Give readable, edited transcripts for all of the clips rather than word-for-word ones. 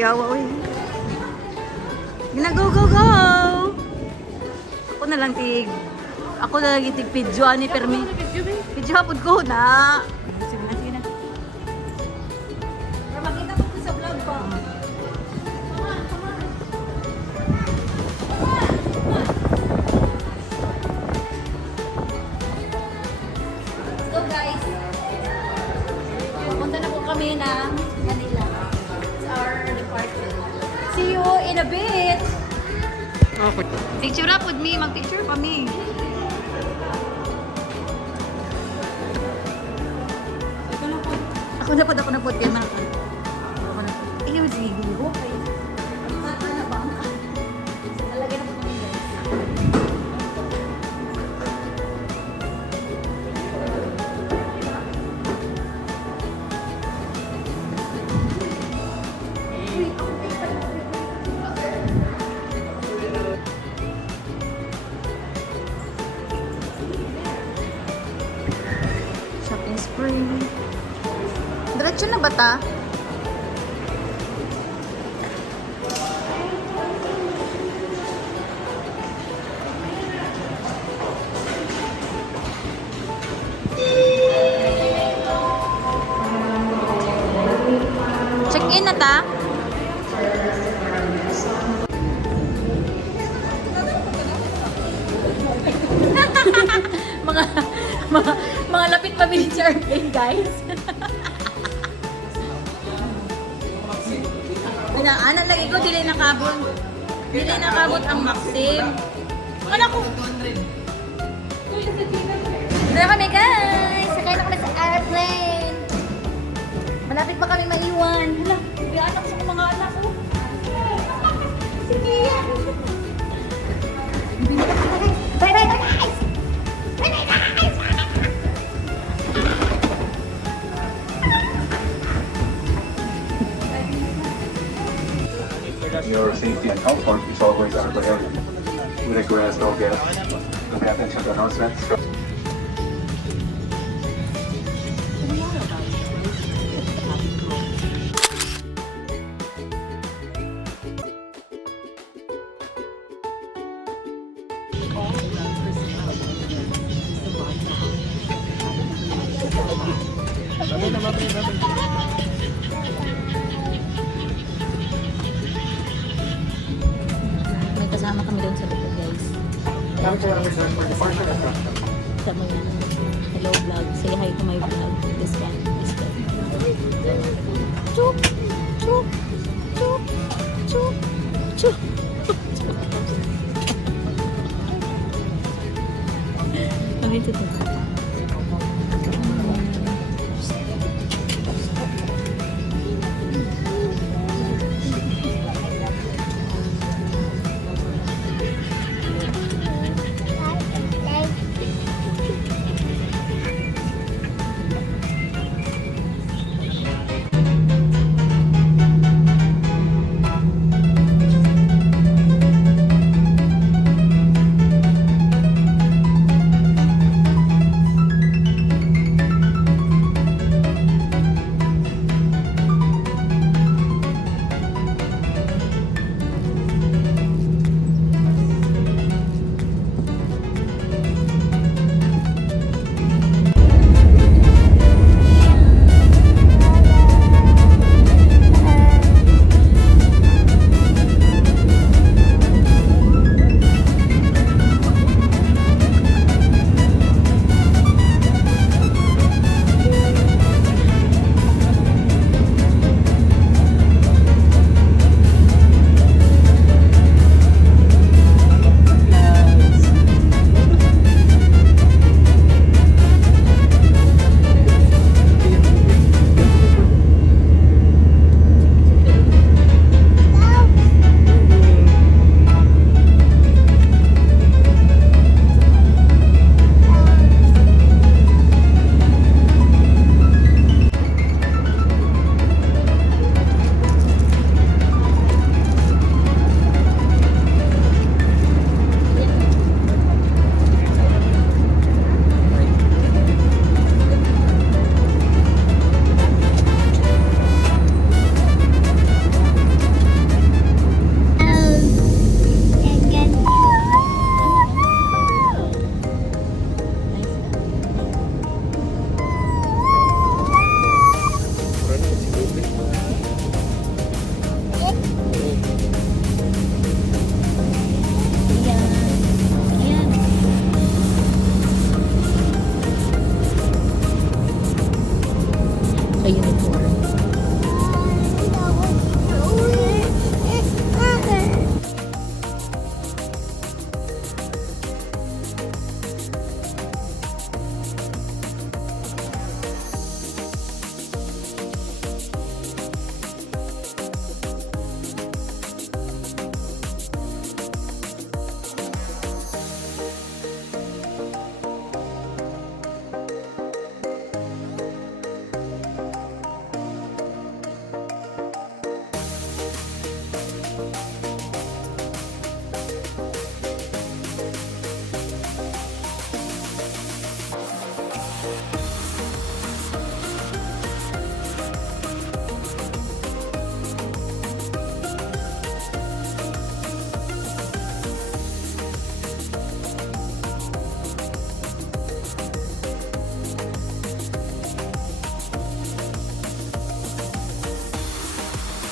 Yawa, uy. Gina, go, go, go! Ako na lang itig video ani permi. Video hapon ko na. Sige na, sige na. Para makita ko sa vlog pa. Let's go, guys. Pupunta na po kami ng Manila. It's our department. See you in a bit. Okay. Picture up with me. Mag-picture pa me. Ako na po. Kaya man. Ako na po. Ikaw, sige. Okay. Mata na ba? Nalagay na po kami, guys. Shopping spree. Diretso na ba ta? Check in na ta? mga lapit pabilis sa airplane, guys. Ana lagi ko dili nakabot. Dili nakabot ang maxim. Wala ko. Dito kami, guys. Sakay na kami sa airplane. Malapit pa kami maiwan. Hala, bianak sa mga anak ko. Sige. Bye bye guys. Bye bye guys. Your safety and comfort is always our priority. We request all guests to pay attention to announcements. May kasama kami doon sa likod, guys. Sa mo yan. Hello vlog. Say hi to my vlog. This one. This one. Chup! Chup! Chup! Chup! Chup! Ano ito to?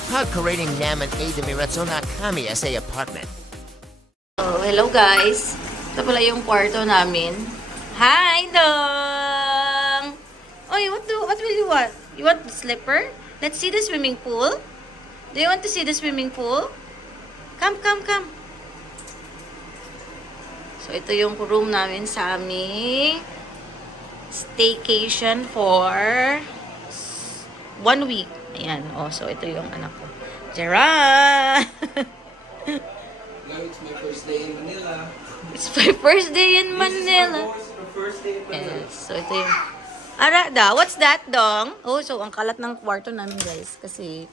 pagkarating naman ay dumiretso na kami sa apartment. Oh, hello guys. Ito pala yung kwarto namin. Hi, Dong! Oy, what will you want? You want the slipper? Let's see the swimming pool. Do you want to see the swimming pool? Come. So, ito yung room namin sa aming staycation for 1 week. Ayan. Oh, so ito yung anak ko. Gerard! No, it's my first day in Manila. It's my first day in This Manila. is my first day in Manila. Yes. So, ito yung... Arada, what's that, Dong? Oh, so, ang kalat ng kwarto namin, guys. Kasi...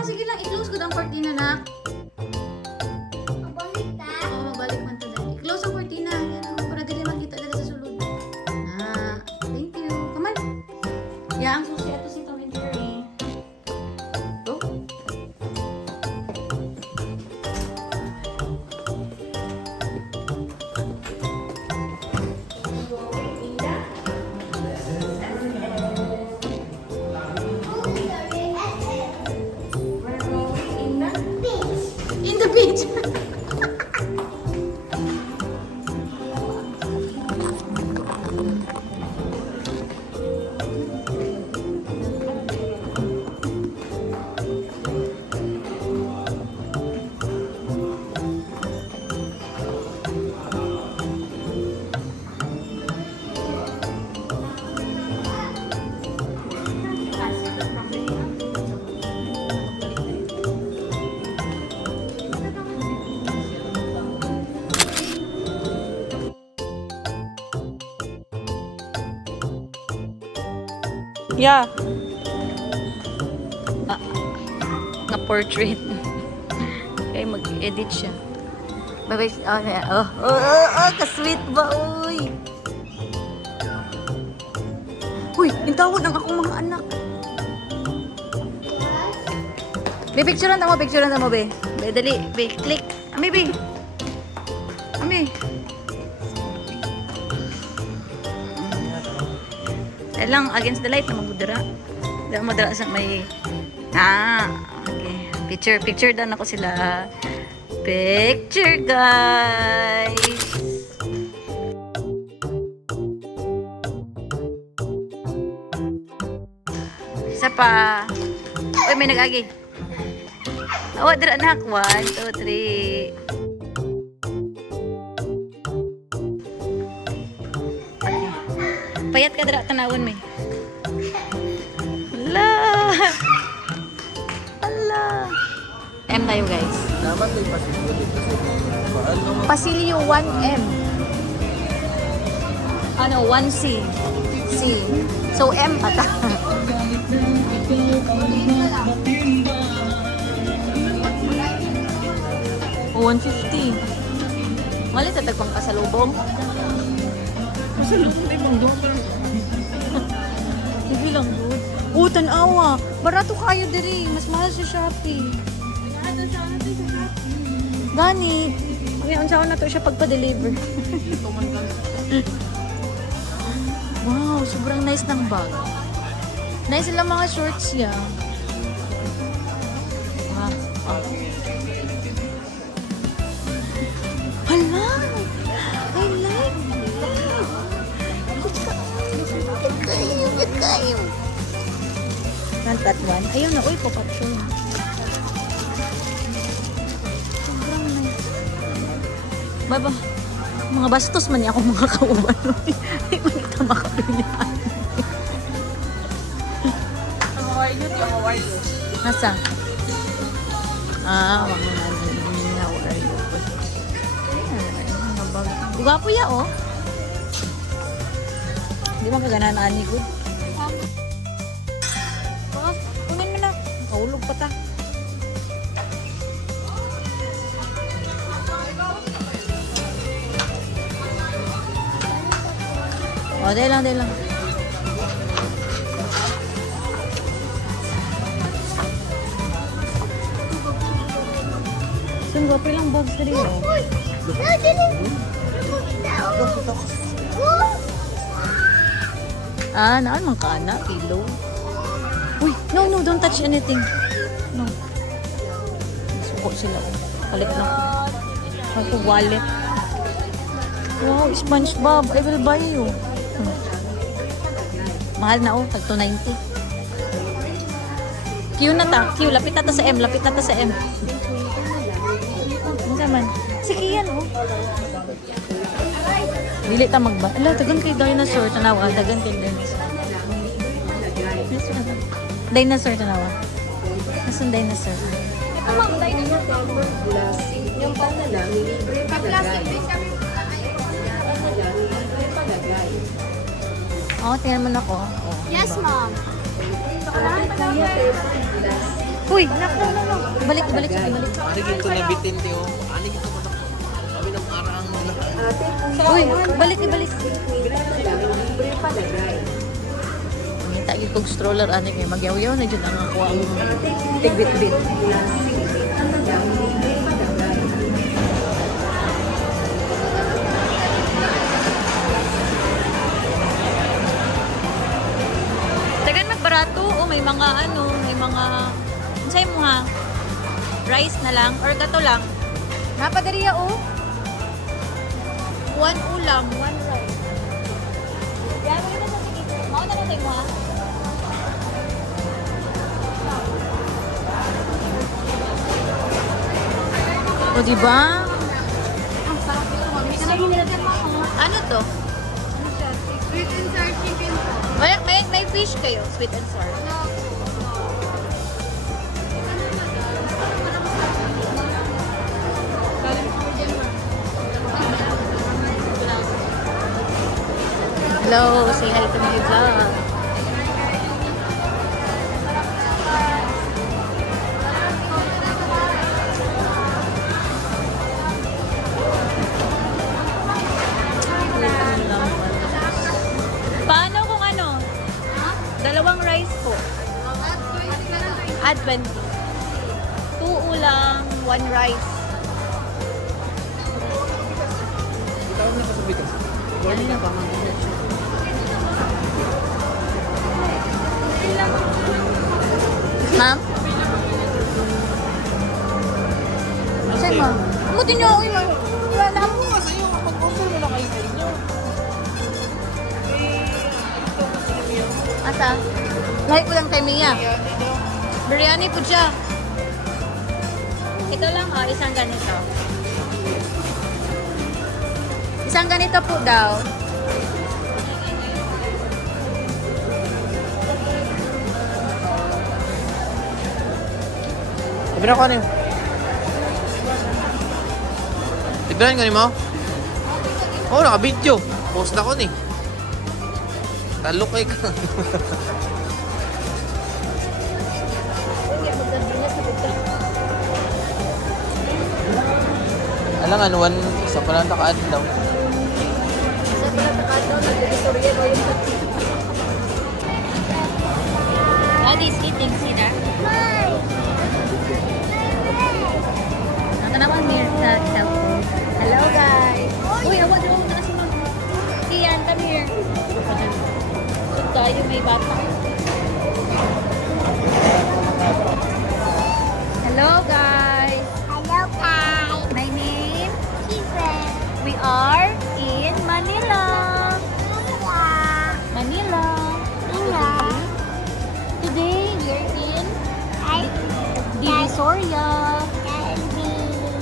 Sige lang. I-close ko ang cortina, na. Oo, magbalik man to dali. I-close ang cortina. Yan, para dili makita dali sa sulod. Thank you. Come on. Ang susi ato si Tom and Jerry. Go. In the beach. Yeah. Nga portrait. Kaya mag-edit siya. Bye-bye. Ka-sweet ba, uy. Uy, intawag ng akong mga anak. Be, picturean mo, be. Be, dali. Be, click. Ami, be. Ami. Lang against the light na magudara. Dahil madara sa may... okay. Picture doon ako sila. Picture, guys! Isa pa. Uy, may nag-agi. Awa, dara anak. 1, 2, 3. Payat ka dara tanawon may. Ala. M tayo, guys. Naman tayo pasilyo dito kasi paano mo Pasilyo 1M. 1C. C. So M ata. Oh, 150. Malit at tagpang pasalubong. pasalubong na ibang doon? Sige lang, good. Tanawa. Barato kayo diri. Mas mahal sa Shopee. Gani. Ngayon, saan na to siya pagpa-deliver. Wow, sobrang nice ng bag. Nice lang mga shorts niya. Wow. Hala! I like it! Kayo! Want that one? Ayun na, uy, papatun. Sobrang nice. Baba, mga bastos man niya ako mga kauban. Ay, manita makabilihan. How are you? Nasa? Mga how are you? Gwapo ya, oh. Di ba kaganahan ani ko? Kunin mo na. ko ta. Oh, dahil lang, dahil lang. Sunggo, pilang bags na rin, oh. Ah, naan man ka na, kilo. Uy, no, no, don't touch anything. No. Suko sila, oh. Palit na ko. Ako, wallet. Wow, SpongeBob. I will buy you. Mahal na, oh. Tag 290. Q na ta. Q, lapit na ta sa M. Lapit na ta sa M. Ano naman? Sige yan, oh. Dili ta magba. Ala, tagan kay dinosaur. Tanawa, tagan kay dinosaur. Dinosaur, tanawa. Nasaan dinosaur? Yung pala lang, libre pa lagay. Oh, tingnan mo na ko. Oh, Yes, ma'am. uy, nak. Balik, balik, balik. Ano gito na bitin di o? Ano gito mo na? Kami ng araang Uy, balik, balik. Libre pa lagay. Minta gid kog stroller ani kay magyaw-yaw na jud ang ako ang tigbit-bit. Tagan magbarato o may mga ano, may mga unsay mo ha? Rice na lang or gato lang? Napadariya o. One ulam, one rice. Yan mo na sa sige. Mao na lang mo ha. O diba? Ano to? Sweet and sour chicken. May fish kayo, sweet and sour. Hello, say hi to my vlog. Paano kung ano? Dalawang rice po. Add 20. 2 ulam, 1 rice. Tawag na ka sa bigas. Morning na pa. Ma'am? Saan mo? Umutin niyo ako, ma'am. Wala na ako. Sa'yo, mag-offer mo na kayo sa inyo. Asa? Lahi ko lang kay Mia. Biryani po siya. Ito lang, oh, isang ganito. Isang ganito po daw. Sabi na ko ano yun? Tignan ka ni mo? Oo, naka-video. Post na ko ni. Talukay ka. Alangan, isa pa lang naka-add daw. Daddy's eating, see that? Ito naman here sa cellphone. Hello guys! Uy, awad mo na si Mom. Kian, come here. So tayo may bata. Hello guys! Hello, guys. My name? Steven. We are in Manila. Manila. Today we're in Divisoria.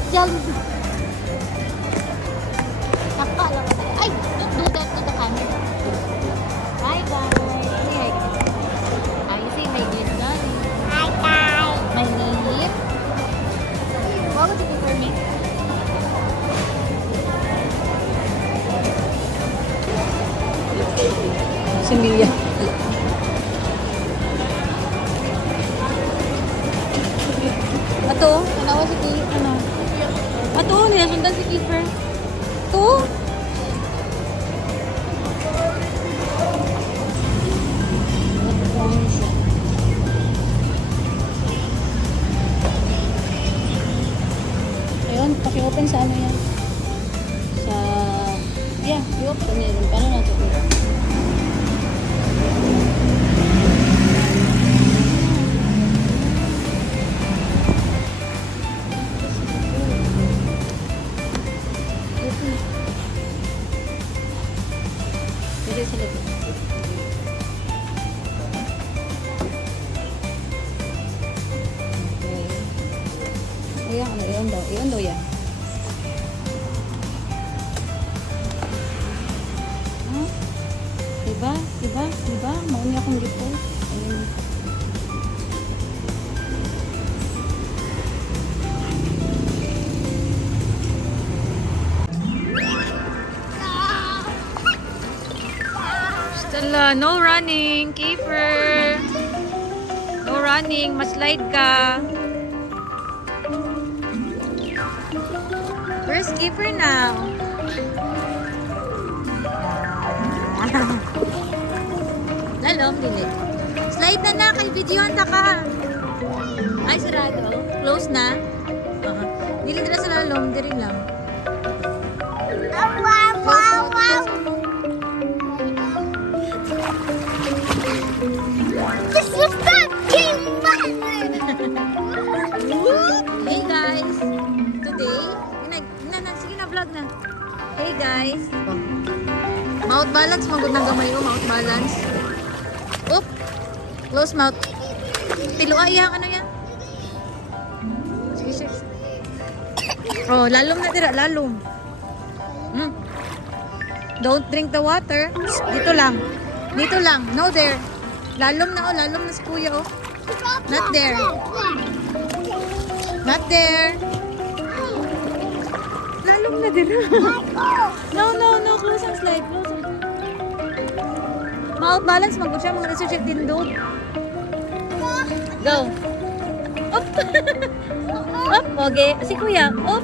Jollibee. Naka lang ako. Ay, don't do that to the camera. Hi guys. Say hi. I say my dear daddy. Hi, guys. My name? What would you prefer me? Si Mia. to? Tanawa si Kiefer, ano? Ato, nilasundan si Kiefer. To? Ayun, paki-open sa ano yan? Sa... Yeah, i-open niya rin. Paano natin? Pwede sa likod. Okay. Ayan, ano, iyon daw. Iyon daw yan. Huh? Diba? Diba? Diba? Mauni akong gipo. Ayun. Stella, no running, Kiefer. No running, maslide ka. Where's Kiefer now? Lalom, dili. Slide na na, kay videoan ta ka. Ay, sarado. Close na. Dili na sa lalom, diri lang. Wow, wow, wow. This was that game Hey guys! Today, sige na vlog na. Hey guys! Mouth balance, magod ng gamay o, mouth balance. Oop! Close mouth. Pilo yan, ano yan? Sige, sige. Oh, lalom na tira, lalom. Don't drink the water. Dito lang. Dito lang. No there. Lalom na lalom na si kuya oh. Not there. Not there. Lalom na din. No. Close ang slide. Close ang slide. Mouth balance. Magod siya. Mga research tindog. Go. Up. Up. Okay. Si kuya. Up.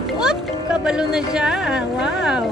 Kabalo na siya. Wow.